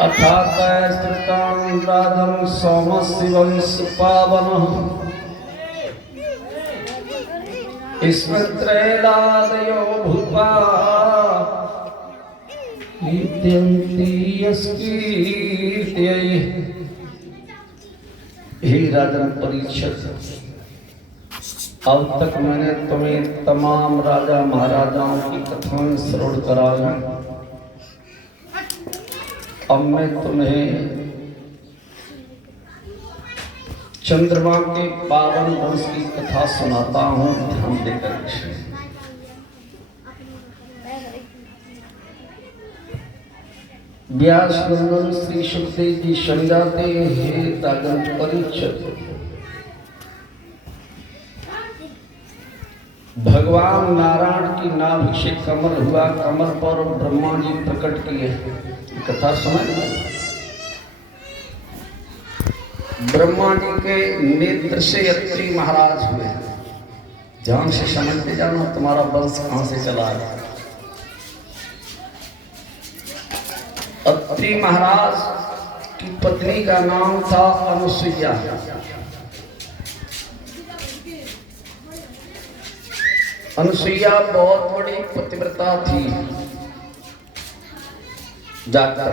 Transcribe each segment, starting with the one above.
अथातस्तृतां राजं सोमशिवं सुपावनः स्मृत्रैलादयो भूपा लीप्यन्ति यस्कीर्त्यै। हे राजन परीक्षित, अब तक मैंने तुम्हें तमाम राजा महाराजाओं की कथाएं श्रवण कराई। अब मैं तुम्हें चंद्रमा के पावन वंश की कथा सुनाता हूँ। ध्यान देकर व्यास नंदन श्री सुखदेव जी समझाते हैं, राजन परीक्षित, भगवान नारायण की नाभि से कमल हुआ, कमल पर ब्रह्मा जी प्रकट किए। कथा समझ में? ब्रह्मा जी के नेत्र से अत्रि महाराज हुए। ध्यान से समझते जाना, तुम्हारा वंश कहां से चला है। अत्रि महाराज की पत्नी का नाम था अनुसुईया। अनुसुईया बहुत बड़ी पतिव्रता थी। जाकर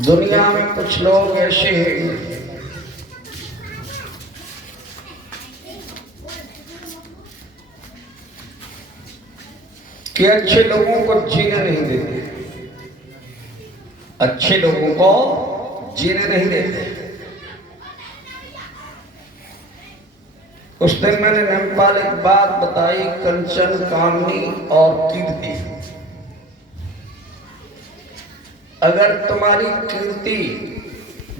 दुनिया में कुछ लोग ऐसे हैं कि अच्छे लोगों को जीने नहीं देते, अच्छे लोगों को जीने नहीं देते। उस दिन मैंने नमपाल एक बात बताई, कंचन, कामनी और कीर्ति। अगर तुम्हारी कीर्ति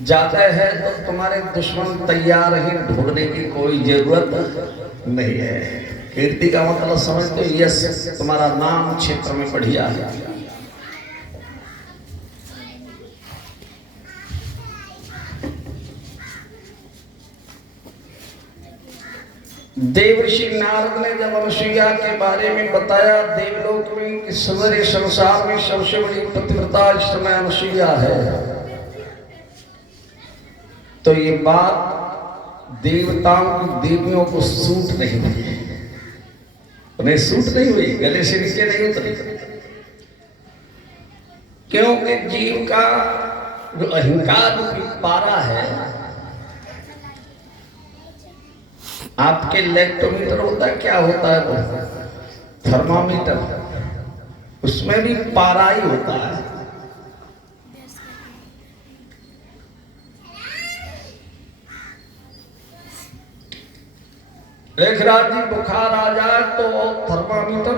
ज्यादा है तो तुम्हारे दुश्मन तैयार हैं, ढूंढने की कोई जरूरत नहीं है। कीर्ति का मतलब समझते हो? यस, तुम्हारा नाम क्षेत्र में बढ़िया है। देवर्षि नारद ने जब अनुसुईया के बारे में बताया देवलोक में कि सवेरे संसार में सबसे बड़ी पतिव्रता इस समय अनुसुईया है, तो ये बात देवताओं की देवियों को सूट नहीं हुई। उन्हें सूट नहीं हुई, गले से नीचे नहीं उतरी। क्योंकि जीव का जो अहंकार रूपी पारा है, आपके लेक्टोमीटर होता है, क्या होता है वो? थर्मामीटर, उसमें भी पारा ही होता है। लेखराज जी बुखार आ जाए तो थर्मामीटर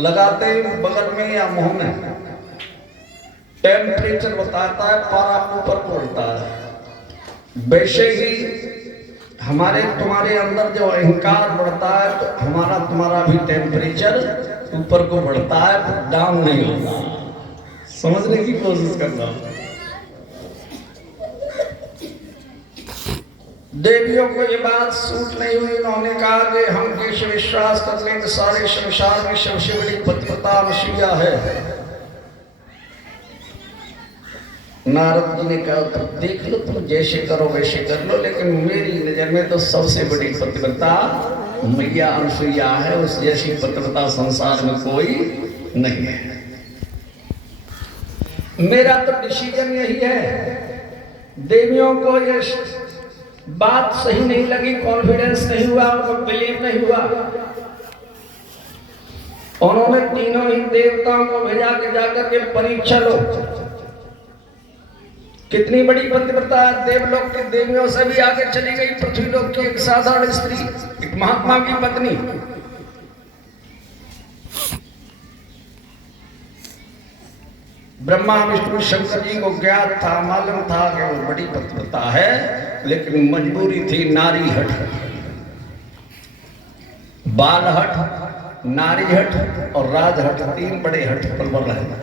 लगाते हैं बगल में या मुंह में, टेम्परेचर बताता है, पारा ऊपर को उड़ता है। वैसे ही हमारे तुम्हारे अंदर जो अहंकार बढ़ता है तो हमारा तुम्हारा भी टेम्परेचर ऊपर को बढ़ता है, डाउन नहीं होता। समझने की कोशिश करना। देवियों को ये बात सूट नहीं हुई। उन्होंने कहा कि हम कैसे विश्वास कर लें कि सारे संसार में सबसे बड़ी पतिव्रता अनुसुईया है। नारद जी ने कहा तो देख लो, तुम जैसे करो वैसे कर लो, लेकिन मेरी नजर में तो सबसे बड़ी पतिव्रता मैया अनुसुईया है। उस जैसी पतिव्रता संसार में कोई नहीं है। मेरा तो डिसीजन यही है। देवियों को ये बात सही नहीं लगी, कॉन्फिडेंस नहीं हुआ, उनको बिलीव नहीं हुआ। उन्होंने तीनों ही देवताओं को भेजा के जाकर के परीक्षा लो, कितनी बड़ी पतिव्रता है। देवलोक के देवियों से भी आगे चली गई, पृथ्वी लोक की एक साधारण स्त्री, एक महात्मा की पत्नी। ब्रह्मा विष्णु शंकर जी को ज्ञात था, मालूम था कि वो बड़ी पतिव्रता है, लेकिन मजबूरी थी। नारी हट, बाल हट, नारी हट और राज हट, तीन बड़े हट प्रबल है।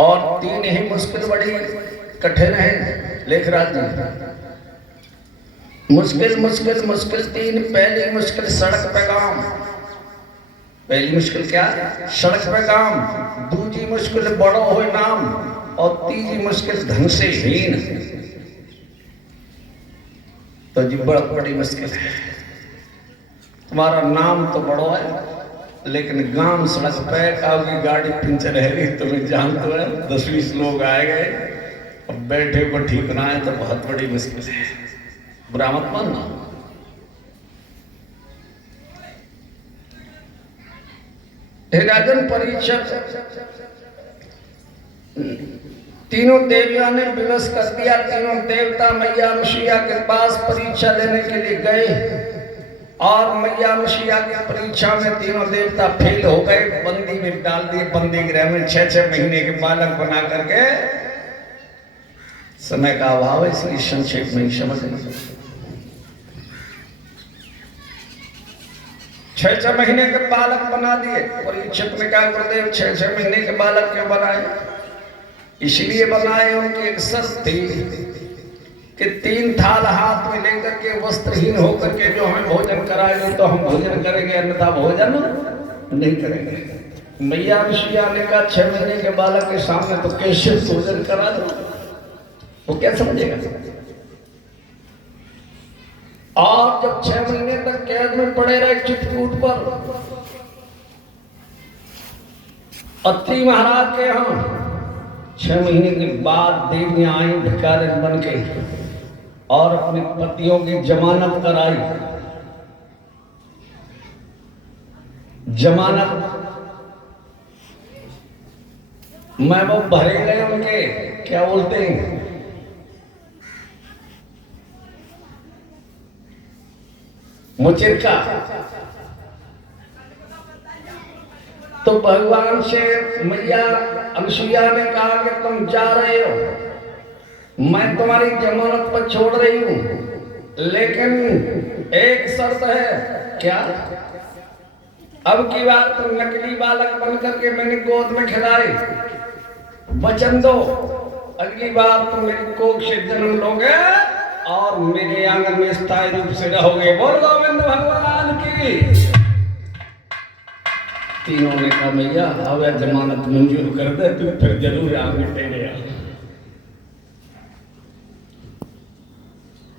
और तीन ही मुश्किल बड़ी कठिन है। लेखराज जी, मुश्किल मुश्किल मुश्किल तीन। पहली मुश्किल सड़क पैगाम, पहली मुश्किल क्या? सड़क पे काम, दूसरी मुश्किल बड़ो हो नाम, और तीसरी मुश्किल धन से हीन। तो जी बड़ी मुश्किल है। तुम्हारा नाम तो बड़ो है, लेकिन गांव सड़क पे आपकी गाड़ी पंचर है, तुम्हें जानते हो 10-20 लोग आए गए, अब बैठे को ठीक ना है तो बहुत बड़ी मुश्किल है। बुरा मत मानना। राजन परीक्षक तीनों देवियों ने विवश कर दिया। तीनों देवता मैया अनुसुईया के पास परीक्षा लेने के लिए गए और मैया अनुसुईया की परीक्षा में तीनों देवता फेल हो गए, बंदी में डाल दिए। बंदी गृह में 6-6 महीने के बालक बना करके। समय का अभाव है इसलिए संक्षेप में ही समझ लीजिए। 6-6 महीने के बालक बना दिए। परीक्षक ने कहा गुरुदेव 6-6 महीने के बालक क्यों बनाए? इसलिए बनाए, उनकी एक शर्त थी कि 3 थाल हाथ में लेकर के वस्त्रहीन होकर के जो हमें भोजन कराएंगे तो हम भोजन करेंगे, अन्यथा भोजन नहीं करेंगे। मैया अनुसुईया ने कहा 6 महीने के बालक के सामने तो कैसे भोजन करा दो, वो क्या समझेगा? और जब 6 महीने तक कैद में पड़े रहे चित्रकूट पर, अत्रि महाराज के यहाँ 6 महीने के बाद देवियां आई भिखारी बन के और अपने पतियों की जमानत कराई। जमानत मैं वो भरे गए उनके, क्या बोलते हैं, मुचिरका। तो भगवान से मैया अनुसुईया ने कहा कि तुम जा रहे हो, मैं तुम्हारी जमानत पर छोड़ रही हूं, लेकिन एक शर्त है। क्या? अब की बार तुम नकली बालक बन करके मैंने गोद में खिलाए, वचन दो अगली बार तुम मेरी कोख से जन्म लोगे और मेरे आंगन में स्थायी रूप से रहोगे। बोल गोविंद भगवान की। तीनों ने कहा मैया अब जमानत मंजूर कर दे, तू फिर जरूर आगे तेरे।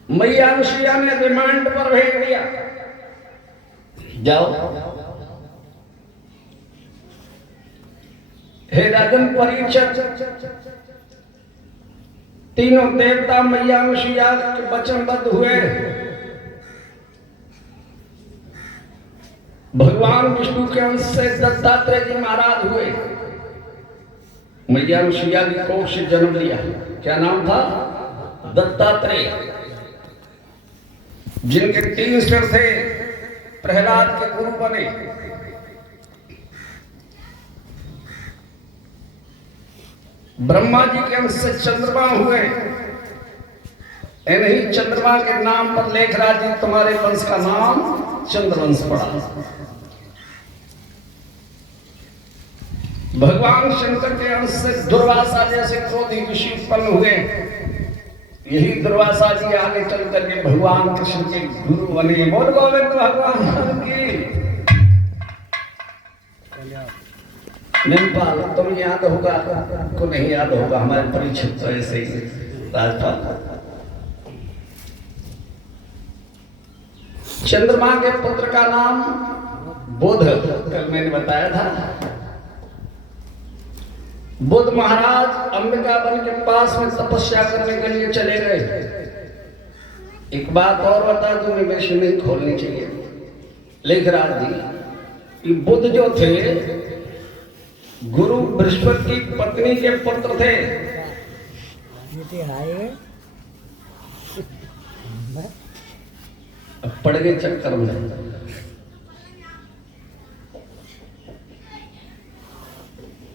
मैया अनुसुईया ने रिमांड पर भेज दिया, जाओ। हे राजन परीक्षक, तीनों देवता मैया अनुसुईया के वचनबद्ध हुए। भगवान विष्णु के अंश से दत्तात्रेय जी महाराज हुए। मैया अनुसुईया की कोख से जन्म लिया। क्या नाम था? दत्तात्रेय। जिनके 3 सिर थे, प्रहलाद के गुरु बने। ब्रह्मा जी के अंश से चंद्रमा हुए। इन्हीं चंद्रमा के नाम पर लेखराज जी तुम्हारे वंश का नाम चंद्रवंश पड़ा। भगवान शंकर के अंश से दुर्वासा जैसे क्रोधी ऋषि उत्पन्न हुए। यही दुर्वासा जी आगे चल करके भगवान कृष्ण के गुरु बने। बोल गोविंद भगवान की। निम्पाल तुम्हें याद होगा, को नहीं याद होगा, हमारे परीक्षित तो ऐसे ही राजपाल। चंद्रमा के पुत्र का नाम बुध, कल मैंने बताया था। बुध महाराज अंबिका वन के पास में तपस्या करने के लिए चले गए। एक बात और बता दूं, निवेश नहीं खोलनी चाहिए। लेखराज जी, बुध जो थे गुरु बृहस्पति की पत्नी के पुत्र थे। अब पड़ गए चक्कर में।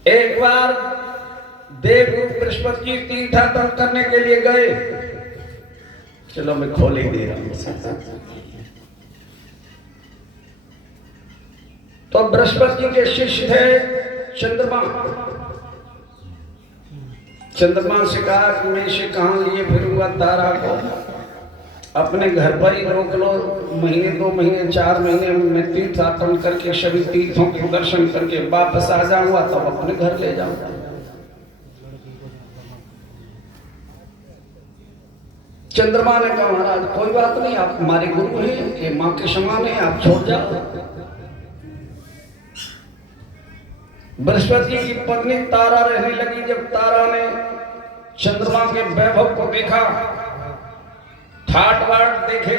एक बार देवगुरु बृहस्पति जी तीर्थाटन करने के लिए गए। चलो मैं खोल ही दे रहा हूं। तो बृहस्पति जी के शिष्य थे चंद्रमा। चंद्रमा से कहा कि मैं इसे कहां लिए फिरूंगा तारा को। अपने घर पर ही रोक लो, महीने 2 महीने 4 महीने में तीर्थाटन करके सभी तीर्थों के दर्शन करके वापस आ जाऊंगा, तब अपने घर ले जाऊंगा। चंद्रमा ने कहा महाराज कोई बात नहीं, आप हमारे गुरु हैं, ये माँ के समान है, आप छोड़ जाओ। बृहस्पति की पत्नी तारा रहने लगी। जब तारा ने चंद्रमा के वैभव को देखा, ठाट बाट देखे,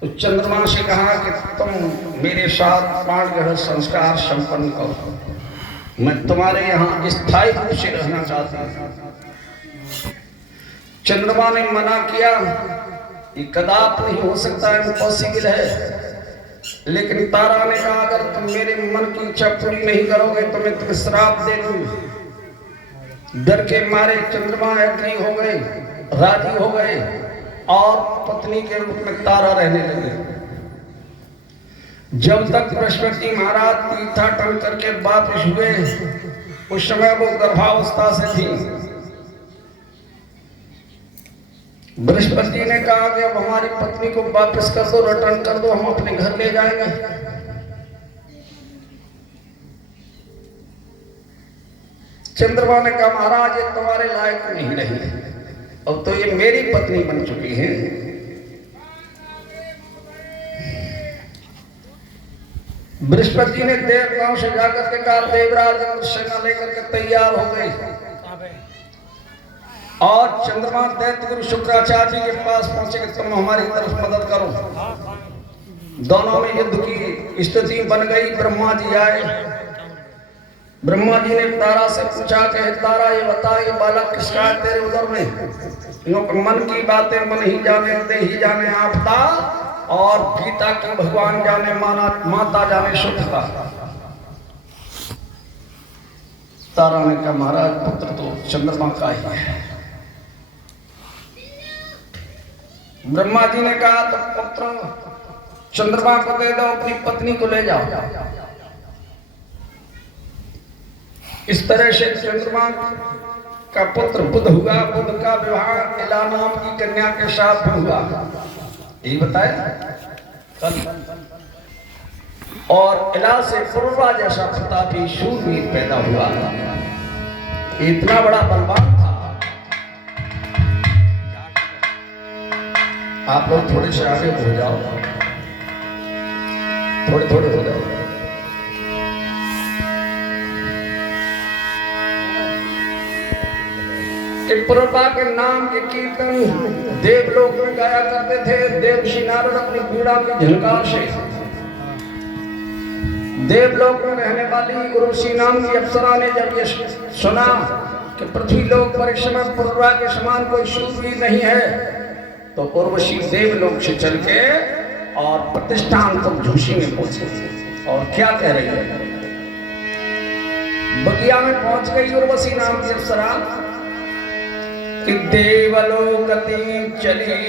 तो चंद्रमा से कहा कि तुम मेरे साथ 5 ग्रह संस्कार संपन्न करो, मैं तुम्हारे यहाँ स्थायी रूप से रहना चाहता हूँ। चंद्रमा ने मना किया, ये कदाप नहीं हो सकता है, इम्पॉसिबल है। लेकिन तारा ने कहा अगर तुम मेरे मन की इच्छा पूरी नहीं करोगे तो मैं तुम्हें श्राप दे दूंगी। डर के मारे चंद्रमा एग्री हो गए, राजी हो गए और पत्नी के रूप में तारा रहने लगे। जब तक बृहस्पति महाराज तीर्थाटन करके वापस हुए, उस समय वो गर्भावस्था से थी। बृहस्पति ने कहा कि अब हमारी पत्नी को वापस कर दो, रिटर्न कर दो, हम अपने घर ले जाएंगे। चंद्रमा ने कहा महाराज ये तुम्हारे लायक नहीं रही, अब तो ये मेरी पत्नी बन चुकी है। बृहस्पति ने देवताओं से जाकर के कहा देवराज सेना लेकर के तैयार हो गए और चंद्रमा दैत्य गुरु शुक्राचार्य जी के पास पहुंचे कि तुम हमारी तरफ मदद करो। दोनों में युद्ध की स्थिति बन गई। ब्रह्मा जी आए। ब्रह्मा जी ने तारा से पूछा कि तारा ये बता, ये बालक किसका है तेरे उदर में? मन की बातें मन ही जाने, दे ही जाने आपदा, और गीता की भगवान जाने, माता जाने शुद्धता। तारा ने कहा महाराज पुत्र तो चंद्रमा का ही है। ब्रह्मा जी ने कहा तो पुत्र चंद्रमा को दे दो, अपनी पत्नी को ले जाओ। इस तरह से चंद्रमा का पुत्र बुध हुआ। बुध का विवाह इला नाम की कन्या के साथ हुआ, यही बताया कल। और इला से पूर्वा जैसा प्रतापी शूरवीर पैदा हुआ। इतना बड़ा बलवान था। आप लोग थोड़े से आगे हो जाओ, थोड़े थोड़े हो जाओ। पूर्वा के नाम के कीर्तन देवलोक में गाया करते थे। देवऋषि नारद अपनी पीड़ा की झंकार से देवलोक में रहने वाली उर्वशी नाम की अप्सरा ने जब ये सुना कि पृथ्वी लोक पर इस समय पूर्वा के समान कोई शूरवीर नहीं है, तो उर्वशी देवलोक से चल के और प्रतिष्ठान तक झूसी में पहुंचे। और क्या कह रही है? बगिया में पहुंच गई उर्वशी नाम की अप्सरा कि देवलोकती चली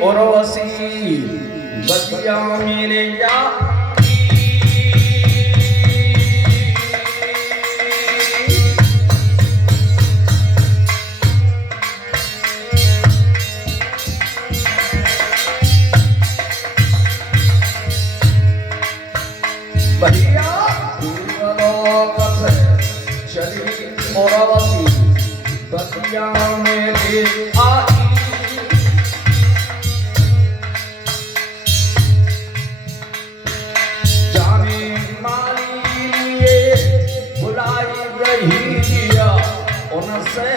उर्वशी बगिया मेरे या बगिया देवलोक से चली उर्वशी बगिया मेरे आई। जाने माली लिए बुलाई रही दिया, उनसे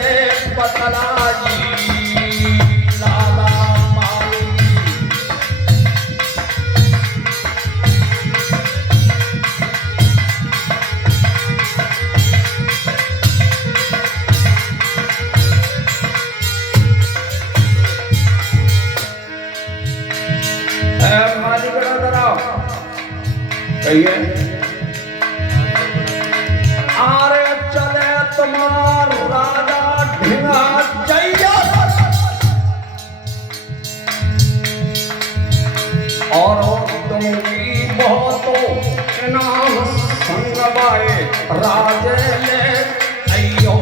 बतलाई लाला माली। कहिए आरे चले तुम्हार राजा ढिंगा जैया, और तुमकी बहुतो इनाम संगवाए राजे ले अयो।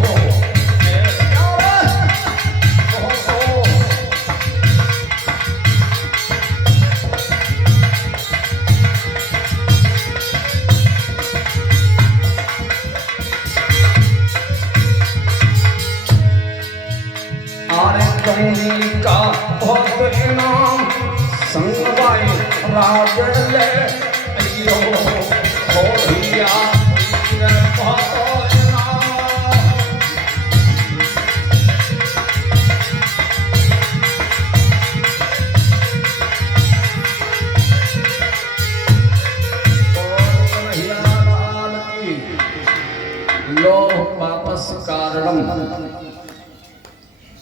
आलम।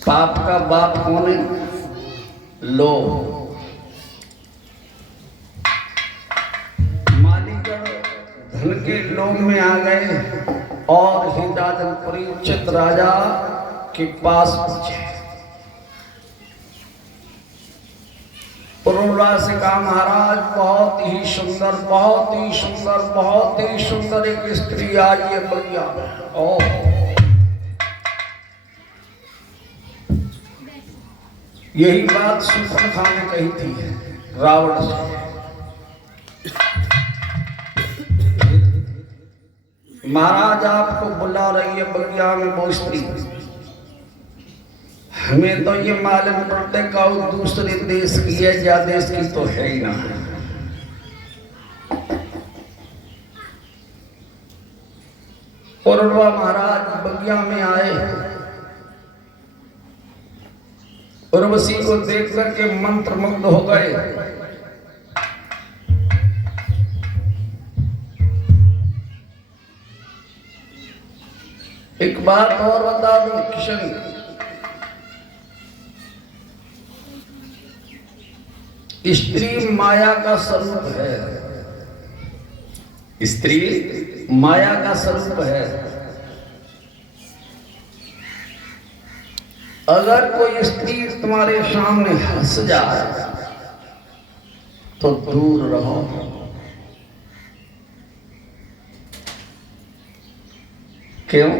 पाप का बाप कौन है? लोभ। मालीगढ़ धन के लोभ में आ गए और ही राजन परीक्षित राजा के पास पहुंचे। पुरोला से कहा, महाराज बहुत ही सुंदर, बहुत ही सुंदर, बहुत ही सुंदर एक स्त्री आई है बलिया में। और यही बात सुपर्णखा ने कही थी रावण से। महाराज आपको बुला रही है बलिया में वो स्त्री। हमें तो ये मालूम पड़ता का दूसरे देश की है, या देश की तो है ही ना। पुरवा महाराज बलिया में आए। उर्वशी को देख करके मंत्रमुग्ध हो गए। एक बात और बता दूं किशन, स्त्री माया का स्वरूप है। स्त्री माया का स्वरूप है। अगर कोई स्त्री तुम्हारे सामने हंस जाए तो दूर रहो। क्यों?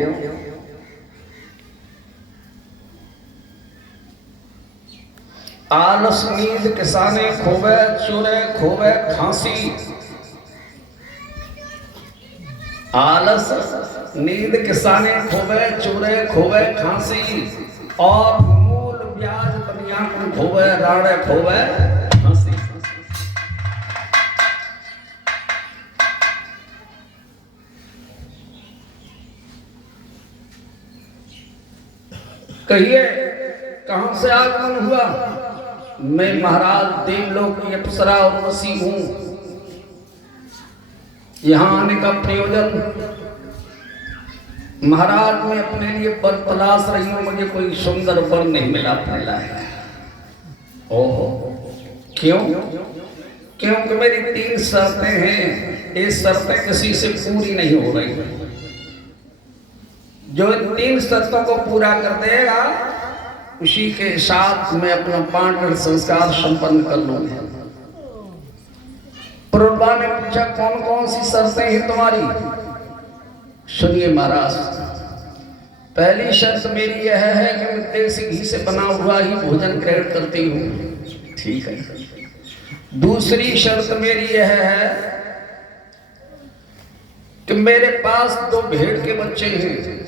आलस नींद किसाने खोवे, चोरे खोवे, खांसी। आलस नींद किसाने खोवे, चोरे खोवे, खांसी। और मूल ब्याज बनिया को खोवे, राड़े खोवे, हंसी। कहिए कहां से आगमन हुआ? मैं महाराज देवलोक की अप्सरा उर्वशी हूं। यहां आने का प्रयोजन, महाराज मैं अपने लिए वर तलाश रही हूं, मुझे कोई सुंदर वर नहीं मिला है। ओहो, क्यों? क्योंकि मेरी 3 शर्तें हैं। ये शर्तें किसी से पूरी नहीं हो रही। जो 3 शर्तों को पूरा कर देगा उसी के साथ मैं अपना पांडव संस्कार संपन्न कर लूंगा। पुरोला ने पूछा, कौन कौन सी शर्तें हैं तुम्हारी? सुनिए महाराज, पहली शर्त मेरी यह है कि मैं देसी घी से बना हुआ ही भोजन ग्रहण करती हूँ। ठीक है। दूसरी शर्त मेरी यह है कि मेरे पास 2 भेड़ के बच्चे हैं।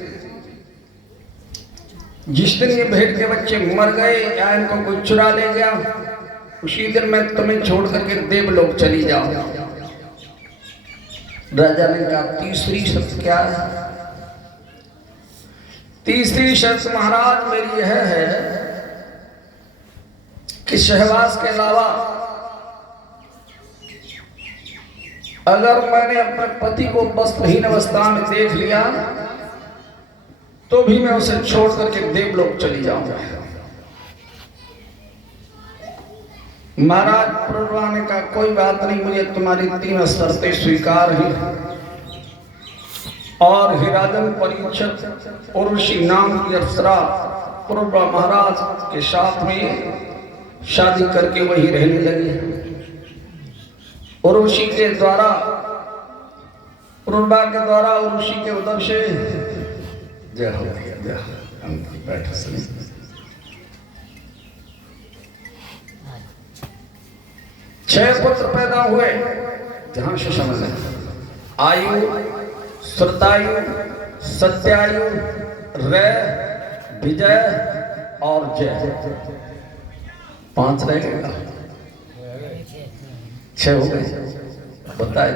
जिस दिन ये भेड़ के बच्चे मर गए या इनको कोई चुरा ले गया, उसी दिन मैं तुम्हें छोड़ करके देवलोक चली जाऊं। राजा ने कहा, तीसरी शर्त क्या है? तीसरी शर्त महाराज मेरी यह है कि शहबाज के अलावा अगर मैंने अपने पति को वस्त्रहीन अवस्था में देख लिया तो भी मैं उसे छोड़ करके देवलोक चली जाऊंगा। महाराज पुरोला ने कहा, कोई बात नहीं, मुझे तुम्हारी 3 शर्तें स्वीकार हैं। और ही राजन परीक्षित उर्वशी नाम की अप्सरा पुरोला महाराज के साथ में शादी करके वही रहने लगी। उर्वशी के द्वारा, पुरोला के द्वारा उर्वशी के उदर से जय हो गया। जय हो, बैठो सुनिए। 6 पुत्र पैदा हुए। ध्यान से समझ, आयु, श्रुतायु, सत्यायु, रे, विजय और जय। 5 रह गए, 6 हो गए। बताए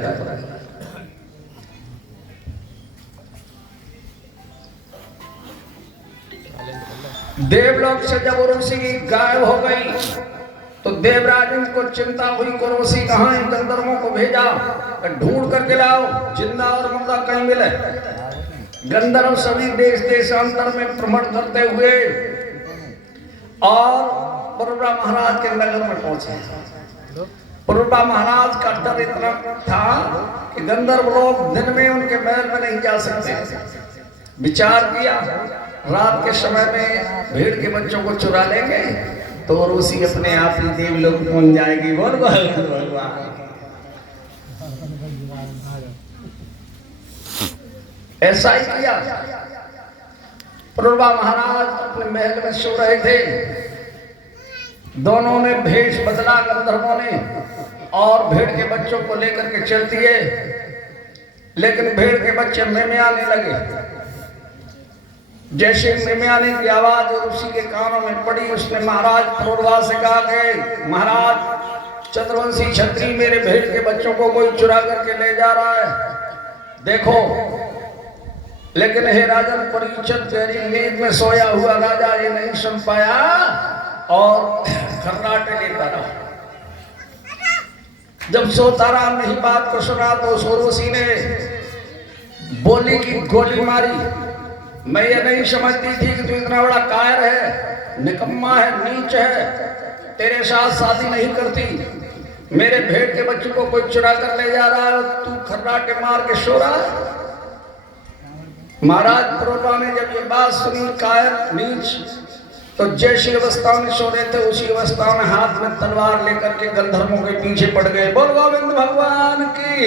देवलोक से जब उर्वशी गायब हो गई तो देवराज को चिंता हुई। उर्वशी कहाँ है? गंधर्वों को भेजा, ढूंढ करके लाओ, जिंदा और मुर्दा कहीं मिले। गंधर्व सभी देश देशांतर में भ्रमण करते हुए और पुरुबा महाराज के नगर में पहुंचे। पुरुबा महाराज का डर इतना था कि गंधर्व लोग दिन में उनके महल में नहीं जा सकते। विचार किया रात के समय में भीड़ के बच्चों को चुरा लेंगे तो उसी अपने आप ही देवलोक पहुंच जाएगी। बोल भगवान। ऐसा ही किया। पुरुबा महाराज अपने महल में सो रहे थे। दोनों ने भेष बदला गंधर्वों ने और भेड़ के बच्चों को लेकर के चल दिए। लेकिन भेड़ के बच्चे मिमियाने लगे। जैसे मिमियाने की आवाज ऋषि के कानों में पड़ी, उसने महाराज पुरुबा से कहा कि महाराज चंद्रवंशी छत्री मेरे भेड़ के बच्चों को कोई चुरा करके ले जा रहा है, देखो। लेकिन हे राजन परीक्षित गहरी नींद में सोया हुआ राजा ये नहीं सुन पाया और खर्राटे लेता रहा। जब सोता रहा नहीं बात को सुना तो उर्वशी ने बोली की गोली मारी। मैं ये नहीं समझती थी कि तू इतना बड़ा कायर है, निकम्मा है, नीच है, तेरे साथ शादी नहीं करती, मेरे भेड़ के बच्चों को कोई चुरा कर ले जा रहा है, तू खर्राटे मार के सो रहा है। महाराज पुरुबा ने जब ये बात सुनी कायर नीच, तो जैसी अवस्था में सो रहे थे उसी अवस्था में हाथ में तलवार लेकर के गंधर्वों के पीछे पड़ गए। बोल गोविंद भगवान की।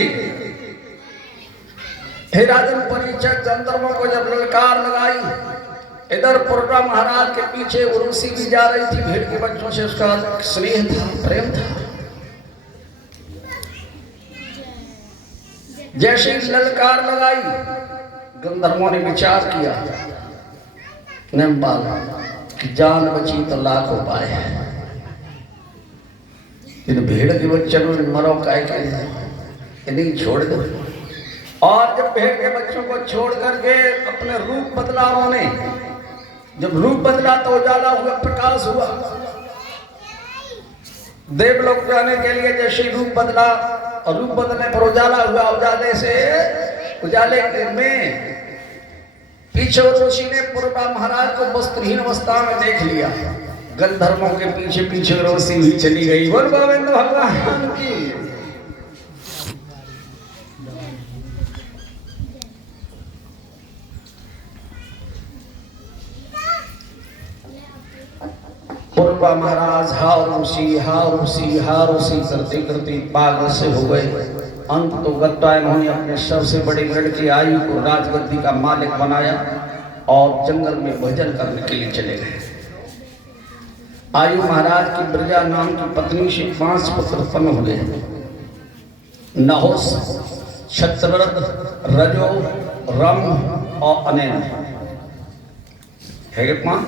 हे राजन परीक्षित गंधर्वों को जब ललकार लगाई, इधर पुरुबा महाराज के पीछे उर्वशी भी जा रही थी। भेड़ के बच्चों से उसका स्नेह था, प्रेम था। जैसे ललकार लगाई गंधर्वों ने विचार किया नेमबाल कि जान बची तो लाख उपाय है, इन भेड़ के बच्चों ने मरो काय के इन्हीं छोड़ दो। और जब भेड़ के बच्चों को छोड़ करके अपने रूप बदला उन्होंने, जब रूप बदला तो उजाला हुआ, प्रकाश हुआ। देवलोक जाने के लिए जैसे रूप बदला और रूप बदलने पर उजाला हुआ, उजाले से उजाले में पीछे ऋषि ने पुरुबा महाराज को वस्त्रहीन अवस्था में देख लिया। गंधर्वों के पीछे पीछे ऋषि भी चली गई। बोल गोविंद भगवान की। पुरुबा महाराज हाउ ऋषि करते करते पागल से हो गए। अंत तो गत्ताय उन्होंने अपने सबसे बड़ी लड़की आयु को राजगद्दी का मालिक बनाया और जंगल में भजन करने के लिए चले गए। आयु महाराज की ब्रजा नाम की पत्नी से 5 पुत्र उत्पन्न हुए। नहुस, क्षत्रव्रत, रजो, रम और अनैन है 5।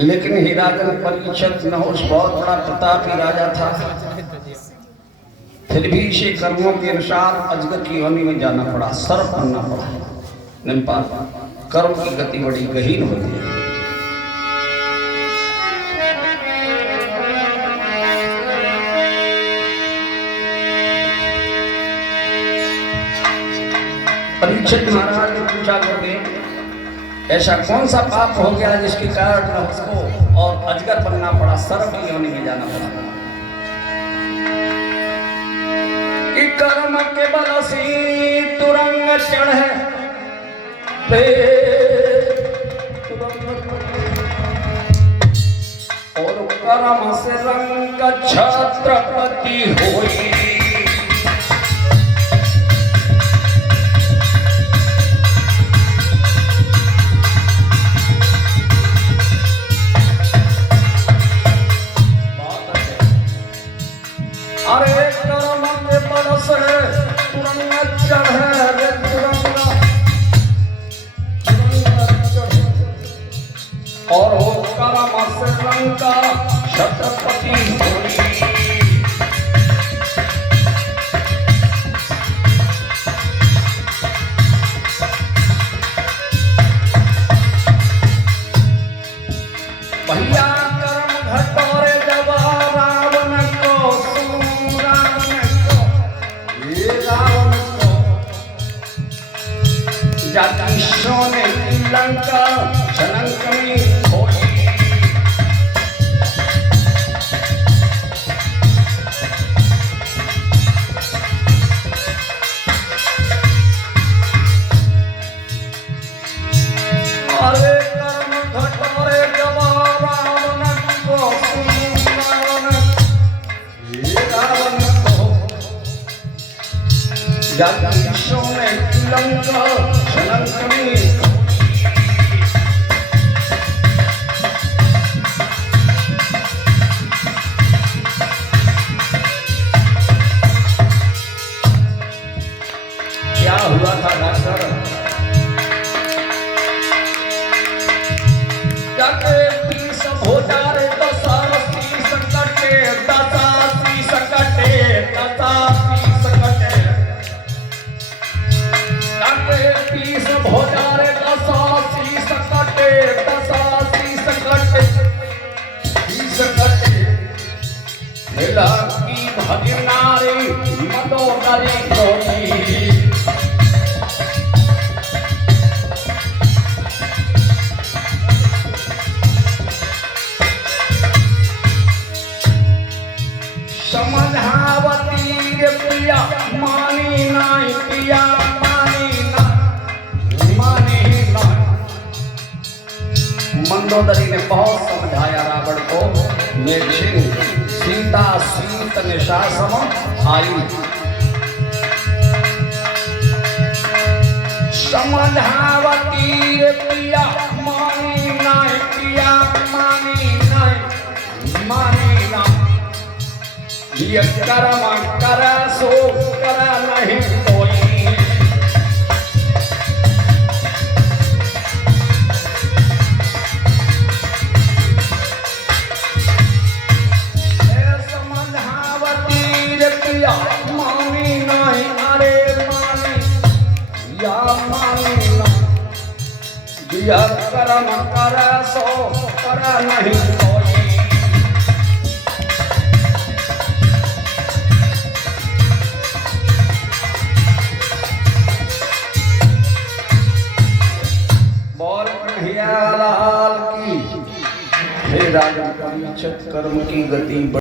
लेकिन ही राजन परीक्षित नहुस बहुत बड़ा प्रतापी राजा था, फिर भी इसे कर्मों के अनुसार अजगर की योनि में जाना पड़ा, सर्प बनना पड़ा। निम्पाल कर्म की गति बड़ी गहीन होती है। परीक्षित महाराज ने पूछा करके ऐसा कौन सा पाप हो गया जिसके कारण उसको और अजगर बनना पड़ा, सर्प की योनि में जाना पड़ा। कर्म के बल से तुरंग चढ़े और कर्म से रंग छत्रपति होई। अरे कर्म के बल से तुरंग चढ़े और हो कर्म से रंग का छत्रपति होई। भैया कर्म घटोरे जब रावण को सोने की लंका छलंक में खोई। अरे कर्म घटोरे रावण को जाति सोने की लंका छलंक में क्या हुआ था डॉक्टर? जाके 30 हो जा रे दशासी संकटे दशासी संकटे दशासी संकटे जाके 30 हो जा रे दशासी संकटे दशासी संकटे 30 संकटे मिला की भगनारी मदोदरी कोई। समझावती रे पिया मानी नाई पिया मानी ना मानी ना। मंदोदरी ने बहुत समझाया रावण को। लेकिन सीता सीत निशा सम आई। समझावती रे पिया मानी नाई पिया मानी नाई मानी ना। ये कर्म कर सो कर नहीं कोई। समझावती रे पिया मानी नहीं अरे मानी या मानी ना। ये कर्म कर सो कर नहीं कोई। लाल की हे राजा कर्म की गति।